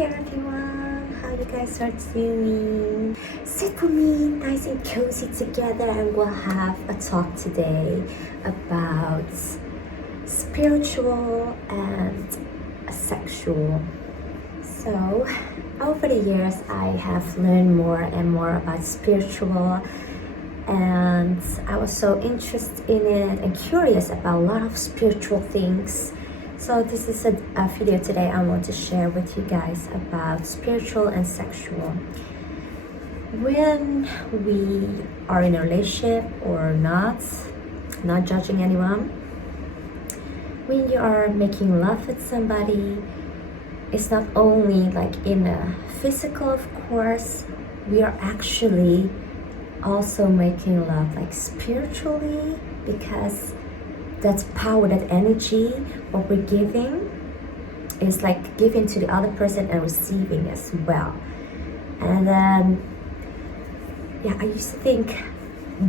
there everyone, how you guys are doing? Sit with me nice and cozy together and we'll have a talk today about spiritual and sexual. So over the years I have learned more and more about spiritual, and I was so interested in it and curious about a lot of spiritual things. So this is a video today I want to share with you guys about spiritual and sexual. When we are in a relationship or not judging anyone, when you are making love with somebody, it's not only like in a physical, of course, we are actually also making love like spiritually, because that power, that energy, what we're giving is like giving to the other person and receiving as well. And then I used to think,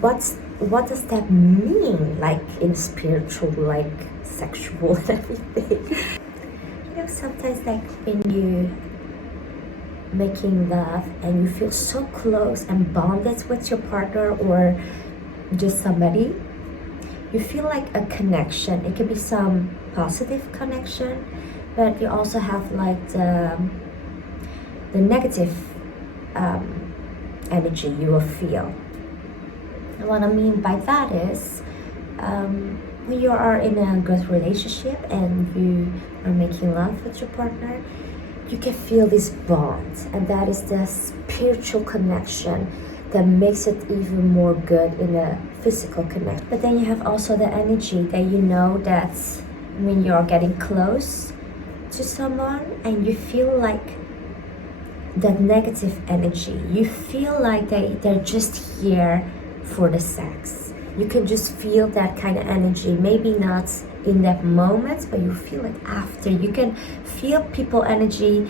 what does that mean, like in spiritual, like sexual and everything? Sometimes like when you making love and you feel so close and bonded with your partner or just somebody, you feel like a connection. It can be some positive connection, but you also have like the negative energy you will feel. And what I mean by that is when you are in a good relationship and you are making love with your partner, you can feel this bond, and that is the spiritual connection that makes it even more good in a physical connection. But then you have also the energy that you know that when you're getting close to someone and you feel like that negative energy, you feel like they're just here for the sex. You can just feel that kind of energy, maybe not in that moment, but you feel it after. You can feel people energy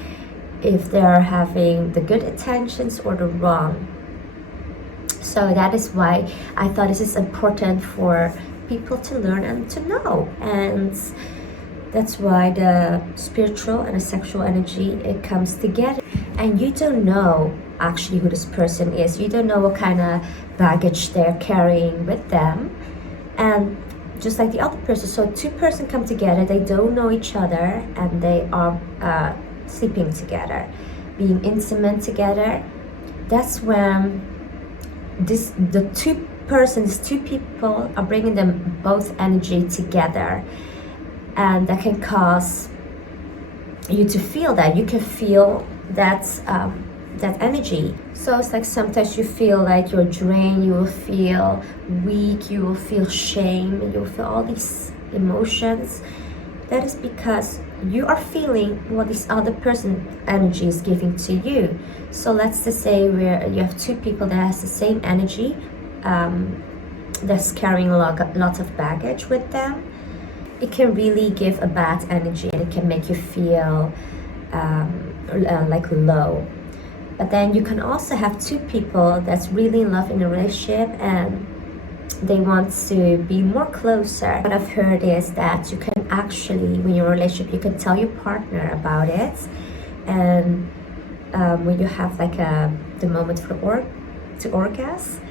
if they're having the good intentions or the wrong. So that is why I thought this is important for people to learn and to know. And that's why the spiritual and the sexual energy, it comes together. And you don't know actually who this person is. You don't know what kind of baggage they're carrying with them. And just like the other person, so two persons come together, they don't know each other, and they are sleeping together, being intimate together. That's when the two people are bringing them both energy together, and that can cause you to feel that. You can feel that energy. So it's like sometimes you feel like you're drained, you will feel weak, you will feel shame, and you will feel all these emotions. That is because you are feeling what this other person energy is giving to you. So let's just say where you have two people that has the same energy, that's carrying a lot of baggage with them. It can really give a bad energy, and it can make you feel like low. But then you can also have two people that's really in love in a relationship and they want to be more closer. What I've heard is that you can actually, when you're in a relationship, you can tell your partner about it, and when you have like the moment to orgasm,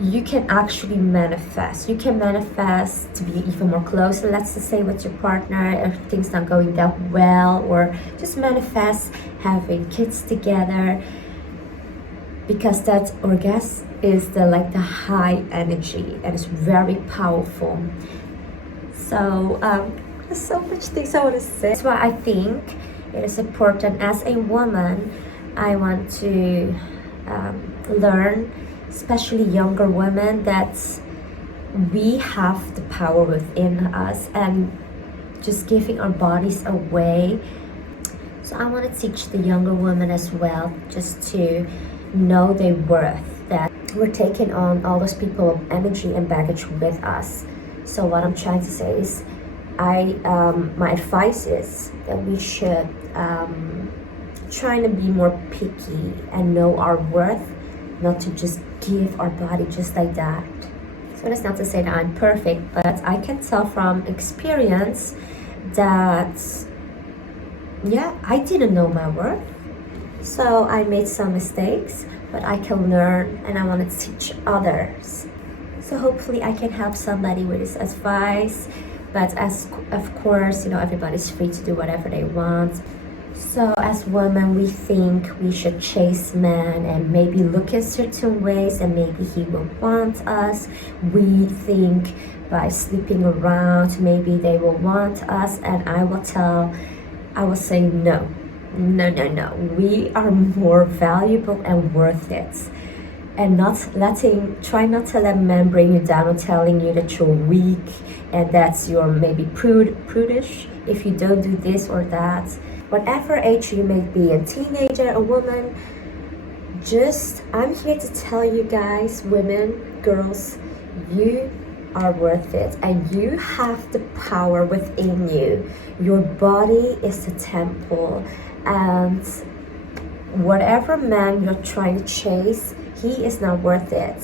you can actually manifest. You can manifest to be even more closer. Let's just say with your partner, if things not going that well, or just manifest having kids together, because that orgasm is the high energy and it's very powerful. So there's so much things I want to say. That's why I think it is important. As a woman, I want to learn, especially younger women, that we have the power within us and just giving our bodies away. So I want to teach the younger women as well, just to know their worth, that we're taking on all those people of energy and baggage with us. So what I'm trying to say is, my advice is that we should try to be more picky and know our worth, not to just give our body just like that. So that's not to say that I'm perfect, but I can tell from experience that I didn't know my worth. So I made some mistakes, but I can learn and I want to teach others. So hopefully I can help somebody with this advice. But as of course, everybody's free to do whatever they want. So as women, we think we should chase men and maybe look in certain ways and maybe he will want us. We think by sleeping around, maybe they will want us, and I will say no. No. We are more valuable and worth it. And try not to let men bring you down or telling you that you're weak and that you're maybe prudish if you don't do this or that. Whatever age you may be, a teenager, a woman, I'm here to tell you guys, women, girls, you are worth it and you have the power within you. Your body is the temple, and whatever man you're trying to chase, he is not worth it.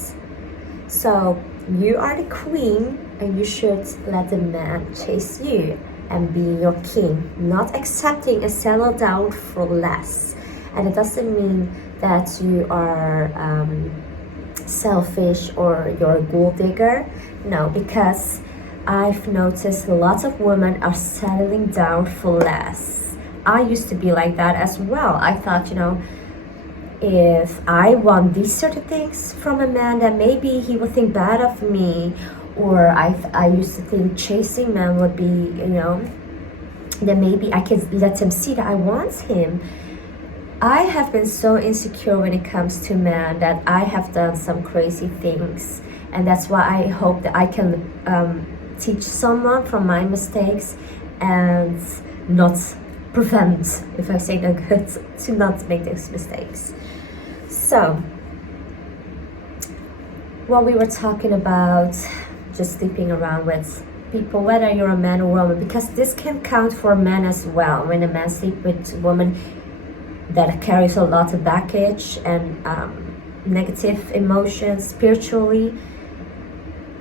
So you are the queen and you should let the man chase you and be your king, not accepting and settle down for less. And it doesn't mean that you are selfish or you're a gold digger. No, because I've noticed lots of women are settling down for less. I used to be like that as well. I thought, if I want these sort of things from a man, then maybe he would think bad of me. Or I used to think chasing men would be, then maybe I could let him see that I want him. I have been so insecure when it comes to men that I have done some crazy things. And that's why I hope that I can teach someone from my mistakes and not prevent, if I say that good, to not make those mistakes. So, what we were talking about, just sleeping around with people, whether you're a man or woman, because this can count for men as well. When a man sleeps with a woman that carries a lot of baggage and negative emotions spiritually,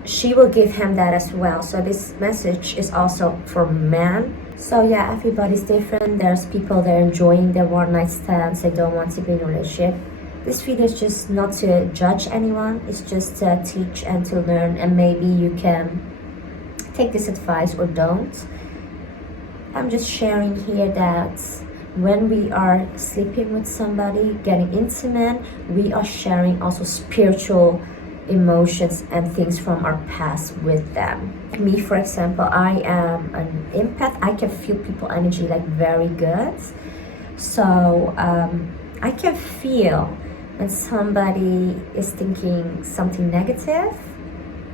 she will give him that as well. So this message is also for men. So yeah, everybody's different. There's people that are enjoying their one night stands, they don't want to be in a relationship. This video is just not to judge anyone, it's just to teach and to learn, and maybe you can take this advice or don't. I'm just sharing here that when we are sleeping with somebody, getting intimate, we are sharing also spiritual emotions and things from our past with them. Me, for example, I am an empath. I can feel people energy like very good. So I can feel when somebody is thinking something negative,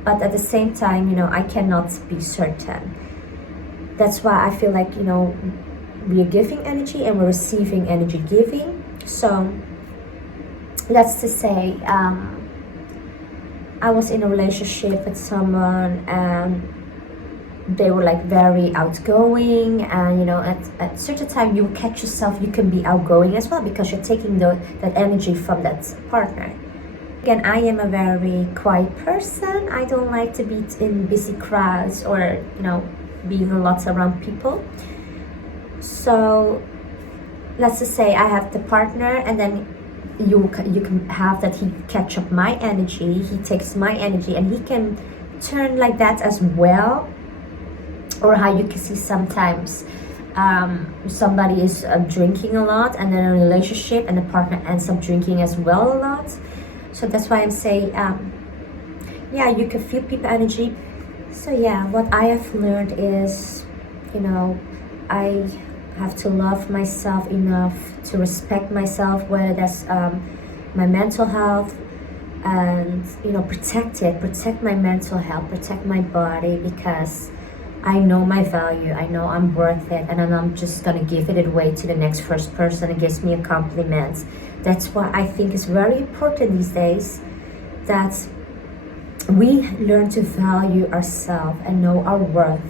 but at the same time, I cannot be certain. That's why I feel like, we are giving energy and we're receiving energy giving. So let's just say I was in a relationship with someone and they were like very outgoing, and at certain time you catch yourself, you can be outgoing as well because you're taking that energy from that partner. Again, I am a very quiet person. I don't like to be in busy crowds or being a lot around people. So let's just say I have the partner, and then you can have that he catch up my energy, he takes my energy, and he can turn like that as well. Or how you can see sometimes somebody is drinking a lot, and then in a relationship and the partner ends up drinking as well a lot. So that's why I'm saying yeah, you can feel people energy. So yeah, what I have learned is I have to love myself enough to respect myself, whether that's my mental health, and protect my mental health, protect my body, because I know my value, I know I'm worth it, and then I'm just gonna give it away to the next first person that gives me a compliment. That's why I think it's very important these days that we learn to value ourselves and know our worth,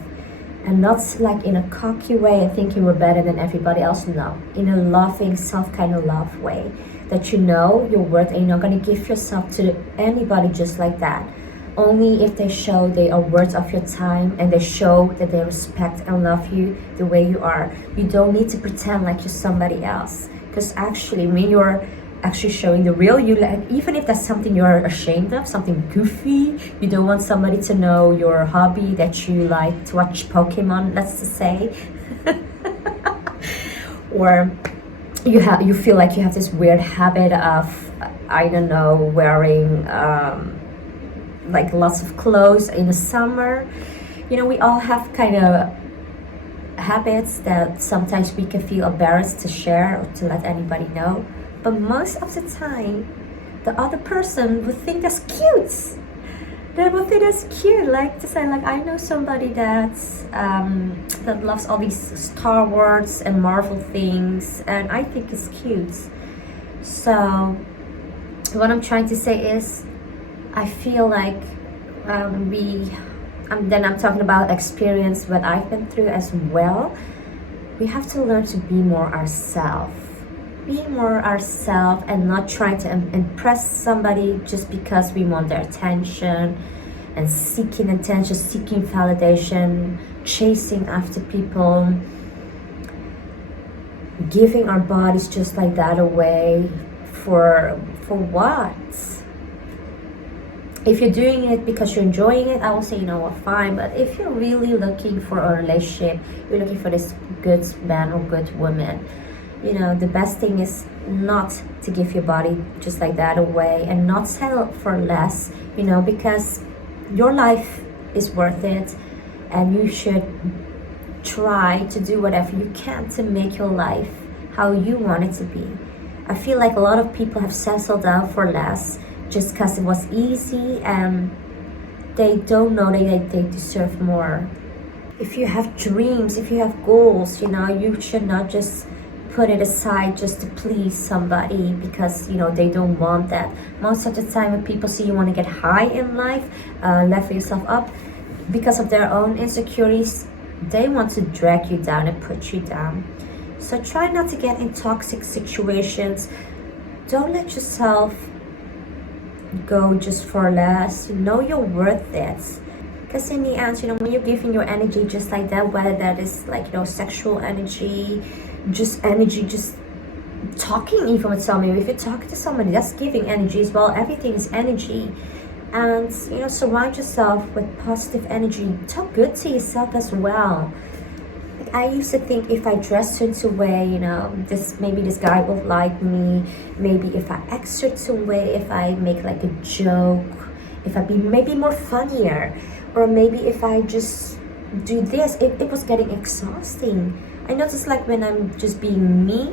and not like in a cocky way and thinking we're better than everybody else. No, in a loving, self kind of love way, that you know your worth and you're not gonna give yourself to anybody just like that. Only if they show they are worth of your time and they show that they respect and love you the way you are. You don't need to pretend like you're somebody else. Because actually, when you're actually showing the real you, like, even if that's something you're ashamed of, something goofy, you don't want somebody to know your hobby, that you like to watch Pokemon, let's just say, or you feel like you have this weird habit of, I don't know, wearing like lots of clothes in the summer. You know, we all have kind of habits that sometimes we can feel embarrassed to share or to let anybody know, but most of the time the other person would think that's cute. They would think that's cute, like to say, like, I know somebody that's that loves all these Star Wars and Marvel things, and I think it's cute. So what I'm trying to say is, I feel like then I'm talking about experience, what I've been through as well. We have to learn to be more ourselves. Be more ourselves and not try to impress somebody just because we want their attention, and seeking attention, seeking validation, chasing after people, giving our bodies just like that away for what? If you're doing it because you're enjoying it, I will say, you know what, fine. But if you're really looking for a relationship, you're looking for this good man or good woman, you know, the best thing is not to give your body just like that away, and not settle for less, you know, because your life is worth it, and you should try to do whatever you can to make your life how you want it to be. I feel like a lot of people have settled down for less just because it was easy, and they don't know that they deserve more. If you have dreams, if you have goals, you know, you should not just put it aside just to please somebody because, you know, they don't want that. Most of the time when people see you want to get high in life, level yourself up, because of their own insecurities, they want to drag you down and put you down. So try not to get in toxic situations. Don't let yourself go just for less. You know you're worth it. Because in the end, you know, when you're giving your energy just like that, whether that is like, you know, sexual energy, just talking even with somebody, if you're talking to somebody, that's giving energy as well. Everything is energy. And, you know, surround yourself with positive energy. Talk good to yourself as well. Like, I used to think if I dress certain way, you know, maybe this guy will like me. Maybe if I act certain way, if I make like a joke, if I be maybe more funnier, or maybe if I just do this, it was getting exhausting. I noticed, like, when I'm just being me,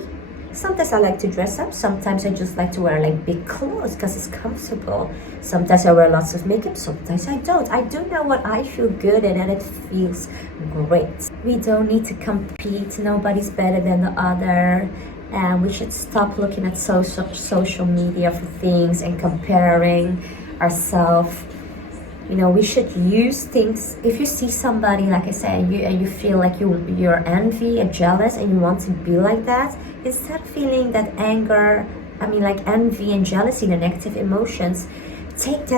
sometimes I like to dress up, sometimes I just like to wear like big clothes because it's comfortable. Sometimes I wear lots of makeup, sometimes I don't. I do know what I feel good in, and it feels great. We don't need to compete, nobody's better than the other, and we should stop looking at social media for things and comparing ourselves. You know, we should use things. If you see somebody, like I said, and you feel like you're envy and jealous and you want to be like that, instead of feeling that anger, like envy and jealousy, the negative emotions, take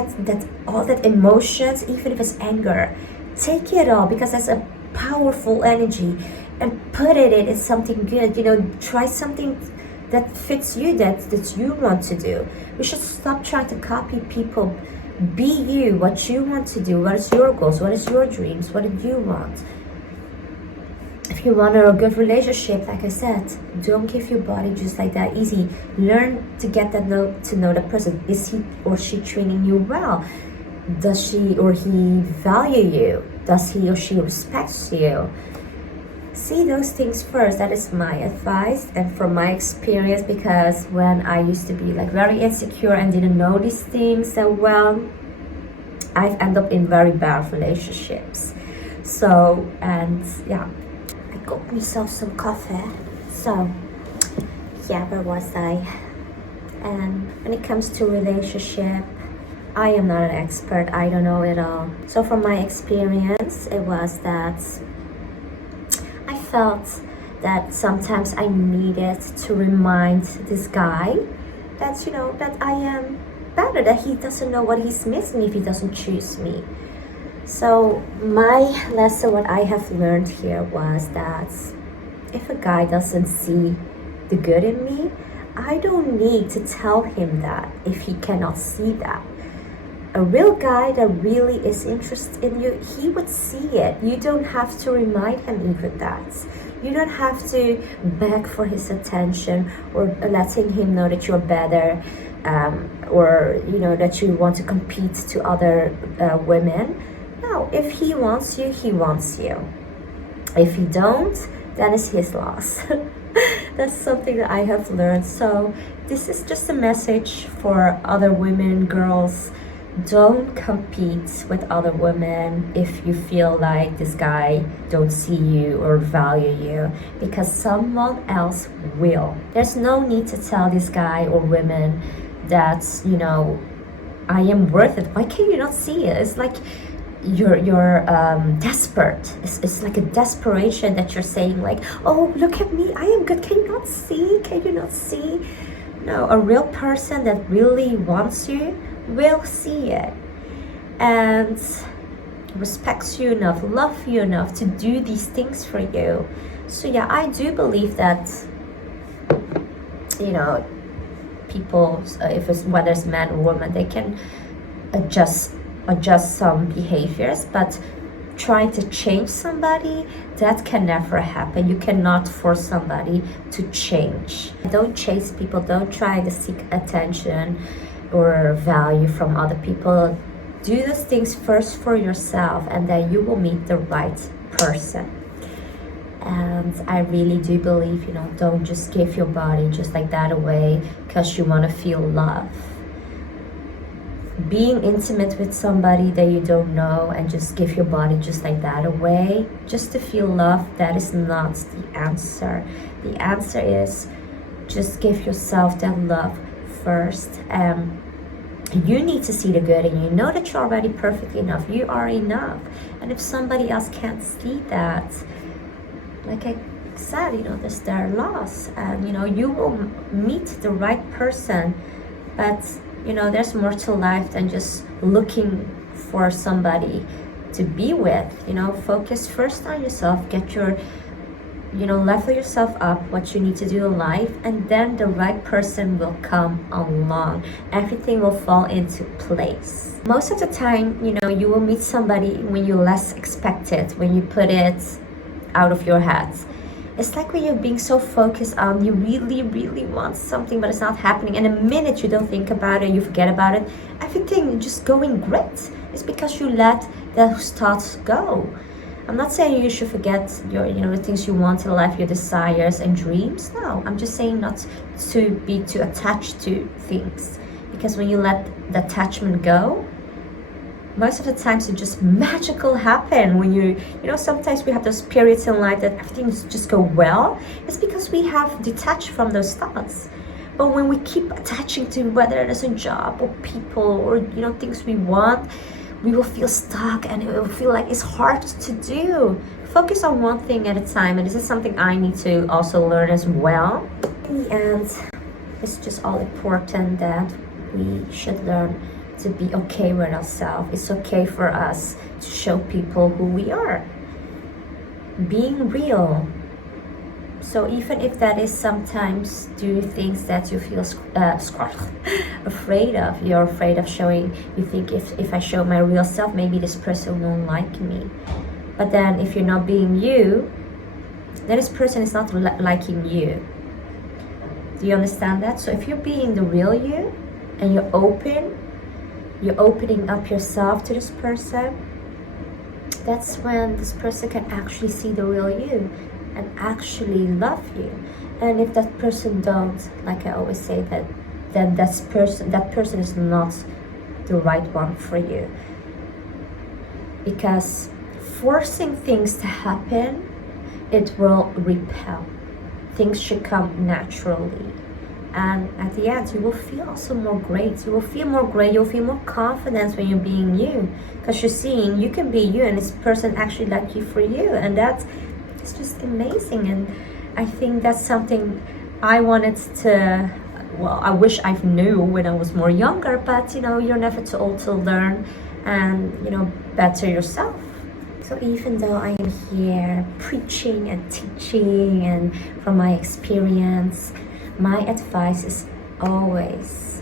all that emotions, even if it's anger, take it all, because that's a powerful energy, and put it in something good. You know, try something that fits you, that you want to do. We should stop trying to copy people. Be you, what you want to do, what is your goals, what is your dreams, what do you want. If you want a good relationship, like I said, don't give your body just like that easy. Learn to get to know the person. Is he or she treating you well? Does she or he value you? Does he or she respect you? See those things first. That is my advice, and from my experience, because when I used to be like very insecure and didn't know these things so well, I've ended up in very bad relationships. So, and yeah, I got myself some coffee. So yeah, where was I? And when it comes to relationship, I am not an expert. I don't know it all. So from my experience, it was that I felt that sometimes I needed to remind this guy that, you know, that I am better, that he doesn't know what he's missing if he doesn't choose me. So my lesson, what I have learned here, was that if a guy doesn't see the good in me, I don't need to tell him that if he cannot see that. A real guy that really is interested in you, he would see it. You don't have to remind him even that. You don't have to beg for his attention or letting him know that you're better, or that you want to compete to other women. No, if he wants you, he wants you. If he don't, then it's his loss. That's something that I have learned. So this is just a message for other women, girls. Don't compete with other women if you feel like this guy don't see you or value you, because someone else will. There's no need to tell this guy or women that I am worth it. Why can you not see it? It's like you're desperate. It's like a desperation that you're saying like, oh, look at me, I am good. Can you not see? Can you not see? No, a real person that really wants you will see it and respects you enough, love you enough to do these things for you. So yeah, I do believe that people, if it's whether it's man or woman, they can adjust some behaviors, but trying to change somebody, that can never happen. You cannot force somebody to change. Don't chase people. Don't try to seek attention or value from other people. Do those things first for yourself, and then you will meet the right person. And I really do believe, don't just give your body just like that away because you want to feel love. Being intimate with somebody that you don't know and just give your body just like that away just to feel love, that is not the answer. The answer is just give yourself that love first. You need to see the good in you. Know that you're already perfect enough. You are enough. And if somebody else can't see that, like I said, that's their loss. And you will meet the right person, but there's more to life than just looking for somebody to be with. Focus first on yourself. Get your level yourself up, what you need to do in life, and then the right person will come along. Everything will fall into place. Most of the time, you will meet somebody when you less expect it, when you put it out of your head. It's like when you're being so focused on, you really, really want something, but it's not happening. And the minute you don't think about it, you forget about it, everything just going great. It's because you let those thoughts go. I'm not saying you should forget your, the things you want in life, your desires and dreams. No, I'm just saying not to be too attached to things. Because when you let the attachment go, most of the times it just magical happen. When sometimes we have those periods in life that everything just go well. It's because we have detached from those thoughts. But when we keep attaching to whether it is a job or people or things we want, we will feel stuck and it will feel like it's hard to do. Focus on one thing at a time, and this is something I need to also learn as well. In the end, it's just all important that we should learn to be okay with ourselves. It's okay for us to show people who we are. Being real. So even if that is sometimes do things that you feel afraid of, you're afraid of showing, you think if I show my real self, maybe this person won't like me. But then if you're not being you, then this person is not liking you. Do you understand that? So if you're being the real you and you're opening up yourself to this person, that's when this person can actually see the real you and actually love you. And if that person don't, like I always say, that then that person is not the right one for you. Because forcing things to happen, it will repel. Things should come naturally. And at the end, you will feel also more great. You will feel more great. You'll feel more confidence when you're being you. Because you're seeing you can be you and this person actually like you for you. And that's just amazing. And I think that's something I wanted to, I wish I knew when I was more younger. But, you're never too old to learn and, better yourself. So even though I am here preaching and teaching, and from my experience, my advice is always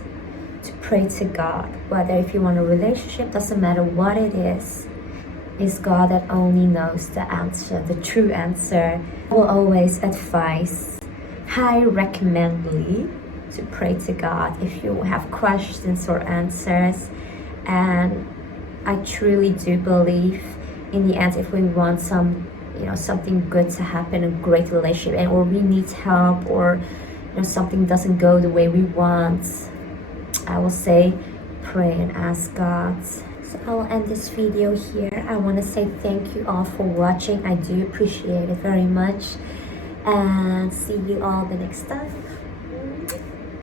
to pray to God. Whether if you want a relationship, doesn't matter what it is. It's God that only knows the answer, the true answer. I will always advise, highly recommendly, to pray to God if you have questions or answers. And I truly do believe in the end, if we want something good to happen, a great relationship, and or we need help, or something doesn't go the way we want, I will say pray and ask God. So I will end this video here. I want to say thank you all for watching. I do appreciate it very much, and see you all the next time.